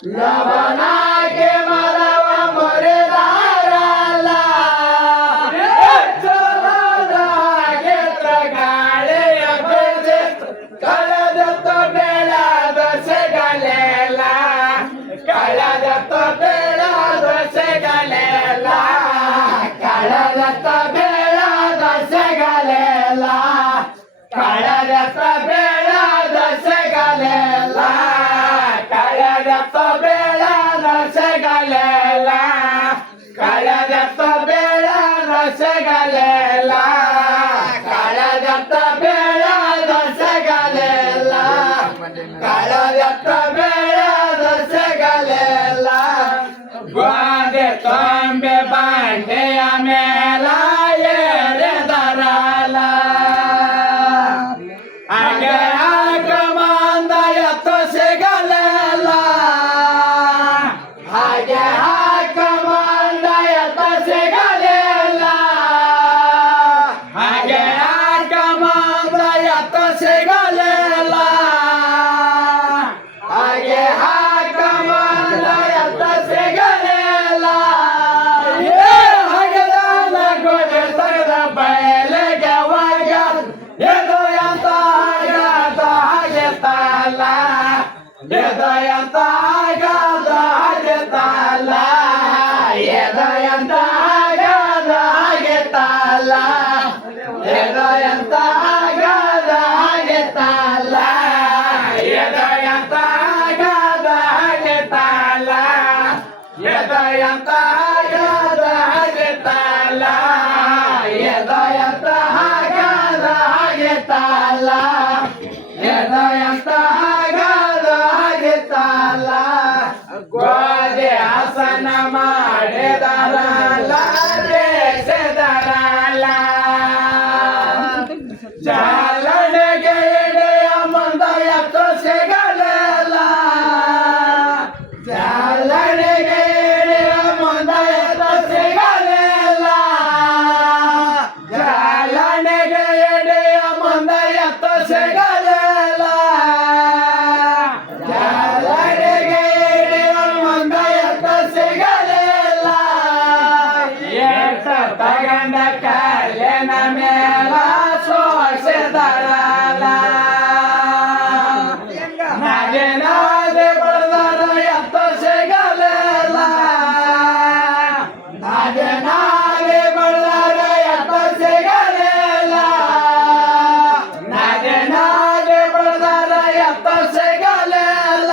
लवणागे मलावा मोरेदाराला घेत गाळे अभेजेत कळद तो बेळा दसे गलेला कळद तो बेळा दसे गलेला कळद तो बेळा दसे गलेला कळद तो बेळा दसे गलेला कळद तो बेळा दसे गलेला कळद तो बेळा दसे गलेला कळद तो बेळा दसे गलेला कळद तो बेळा दसे गलेला गोंदे तोंबे बांधे आमेला ये रे दराला आगे आगमांदा येतो सिगलेला आगे आगमांदा येतो सिगलेला आगे आगमांदा येतो सिगलेला आगे आगमांदा येतो सिगलेला ये हगदाला गोडे तगದ ಬಯಲಿಗೆ ವಾಗ ಎದು ಎಂತ ಆಗದ ಹಾಗೆ ತಾಲ ಎದು ಎಂತ ಆಗದ ಹಾಗೆ ತಾಲ ಎದು ಎಂತ ಆಗದ ಹಾಗೆ ತಾಲ ಎದು ಎಂತ ಆಗದ ಹಾಗೆ ತಾಲ ಎದು ಎಂತ ಆಗದ ಹಾಗೆ ತಾಲ ಎದು ಎಂತ ಆಗದ ಹಾಗೆ ತಾಲ ಎದು ಎಂತ ಆಗದ ಹಾಗೆ ತಾಲ ಎದು ಎಂತ ಆಗದ ಹಾಗೆ ತಾಲ ಗೋದೆ ಆಸನ ಮಾಡಿದರಲ್ಲ ದೇಶದರಲ್ಲ ಜಾಲನೆಗೆ ಎಡೆಯ ಮುಂದ ಎತ್ತು ಸಿಗಲಿಲ್ಲ ಜಾಲನೆಗೆ ಎಡೆಯ ಮುಂದ ಎತ್ತು ಸಿಗಲಿಲ್ಲ ಜಾಲನೆಗೆ ಎಡೆಯ ಮುಂದ ಎತ್ತು ಸಿಗಲಿಲ್ಲ ಜಾಲನೆಗೆ ಎಡೆಯ ಮುಂದ ಎತ್ತು ಸಿಗಲಿಲ್ಲ ಏಟ ತಗಂಡ ಕಾಲಿನ ಮೇಲ ಸೋಸೆದರಲ್ಲ ನಾಗೆ ನಾದೆ ಬಡದರ ಎತ್ತು ಸಿಗಲಿಲ್ಲ ನಾಗೆ ನಾದೆ ಬಡದರ ಎತ್ತು ಸಿಗಲಿಲ್ಲ ನಾಗೆ ನಾದೆ ಬಡದರ ಎತ್ತು ಸಿಗಲಿಲ್ಲ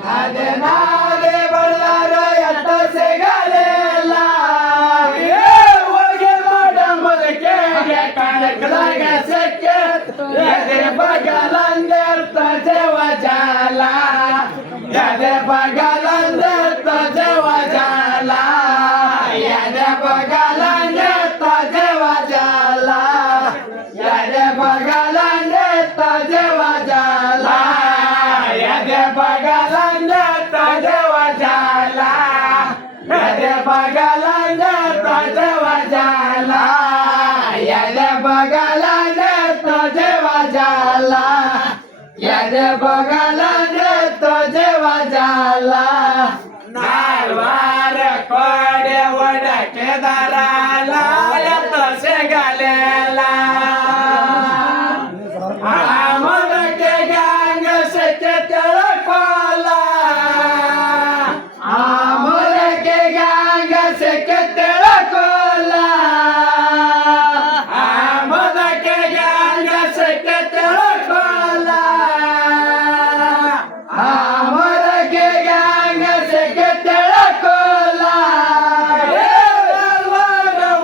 ನಾಗೆ ನಾದೆ ಬಡದರ ಎತ್ತು ಸಿಗಲಿಲ್ಲ ಹೋಗಿ ಮಾಡ ಮುದುಕೆಗೆ ಕಣಕದಾಗ ಸಿಕ್ಕೆ ಎದೆ ಬಗಲಂದಿರ್ತ ಜೀವ ಜಾಲ ಎದೆ ಬಗಲಂದಿರ್ತ ಜೀವ ಜಾಲ ಎದೆ ಬಗಲಂದಿರ್ತ ಜೀವ ಜಾಲ ಎದೆ ಬಗಲಂದಿರ್ತ ಜೀವ ಜಾಲ ಎದೆ ಬಗಲಂದಿರ್ತ ಜೀವ ಜಾಲ ಎದೆ ಬಗಲಂದಿರ್ತ ಜೀವ ಜಾಲ ಎದೆ ಬಗಲಂದಿರ್ತ ಜೀವ ಜಾಲ ಎದೆ ಬಗಲಂದಿರ್ತ ಜೀವ ಜಾಲ ನಾಲ್ವಾರ ಕೋಡೆ ಒಡಕೆ ದರಾಲ ಎತ್ತು ಸಿಗಲಿಲ್ಲ ಆ ಮೊದಕೆ ಗಂಗ ಸೆಕ್ಕೆ ತಿಳ್ಕೊಲ್ಲ ಆ ಮೊದಕೆ ಗಂಗ ಸೆಕ್ಕೆ ತಿಳ್ಕೊಲ್ಲ ಆ ಮೊದಕೆ ಗಂಗ ಸೆಕ್ಕೆ ತಿಳ್ಕೊಲ್ಲ ಆ ಮೊದಕೆ ಗಂಗ ಸೆಕ್ಕೆ ತಿಳ್ಕೊಲ್ಲ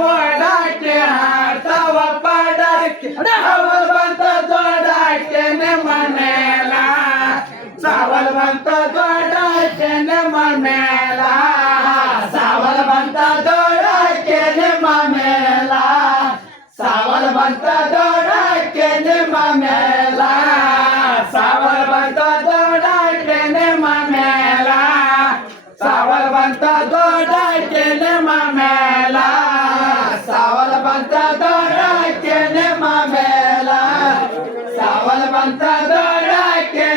ಓಡಾಕೆ ಹಾಡ್ತಾವ ಪಡಕ್ಕೆ ಅವಲ್ ಬಂತ ದೊಡ್ಡಾಕೆ ಮನೇಲ ಸಾವಲ್ ಬಂತ ದೊಡ್ಡಾಕೆ ಮನೇಲ ಸಾವಲ್ ಬಂತ ದೊಡ್ಡಾಕೆ ಮೇಲ ಸಾವಲ್ ಬಂತ ದೊಡ್ಡಾಕೆ ಮೇಲ ಸಾವಲ್ ಬಂತ ದೊಡ್ಡಾಕೆ ಮೇಲ ಸಾವಲ್ ಬಂತ ದೊಡ್ಡಾಕೆ ಮೇಲ ಸಾವಲ್ ಬಂತ ದೊಡ್ಡಾಕೆ ಮೇಲ ಸಾವಲ್ ಬಂತ ದೊಡ್ಡಾಕೆ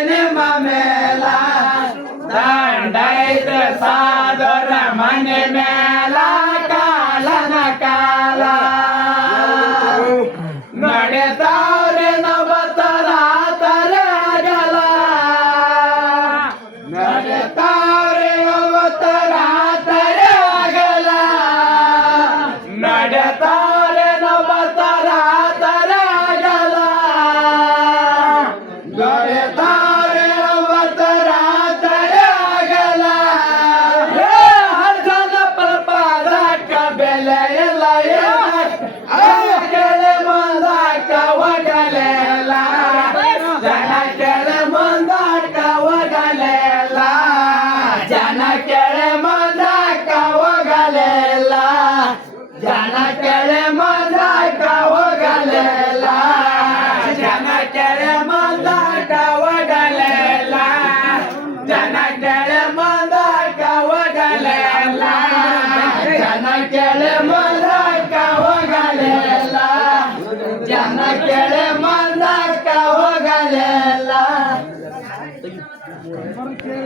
ಮೇಲ ಸಾದರ ಮನೆ ಮೇಲ ಕಾಲನ ಕಾಲ ನಡೆದಾರೆ ನವತರ ತರಗಲ ನಡೆತಾರೆ ನವತರ ತರಗಲ ನಡೆತಾರೆ ನವತರ ತರಗಲ ನಡೆತಾರೆ ನವತರ ತರಗಲ ಹರ್ಷದ ಪ್ರಪಾದಕ್ಕ ಬೆಲೆ ಇಲ್ಲ ಕೆಳೆ ಮಂದಾಕ ಒಗಲೆಲ್ಲ ಜನ ಕೆಳೆ ಮಂದಾಕ ಒಗಲೆಲ್ಲ ಜನ ಕೆಳೆ ಮಂದಾಕ ಒಗಲೆಲ್ಲ ಜನ ಕೆಳೆ ಮಂದಾಕ ಒಗಲೆಲ್ಲ ಜನ ಕೆಳೆ ಮಂದಾಕ ಒಗಲೆಲ್ಲ ಜನ ಕೆಳೆ ಮಂದಾಕ ಒಗಲೆಲ್ಲ ಜನ ಕೆಳೆ ಮಂದಾಕ ಹೋಗಲೆಲ್ಲ ಜನ ಕೆಳೆ ಮಂದಾಕ ಹೋಗಲೆಲ್ಲ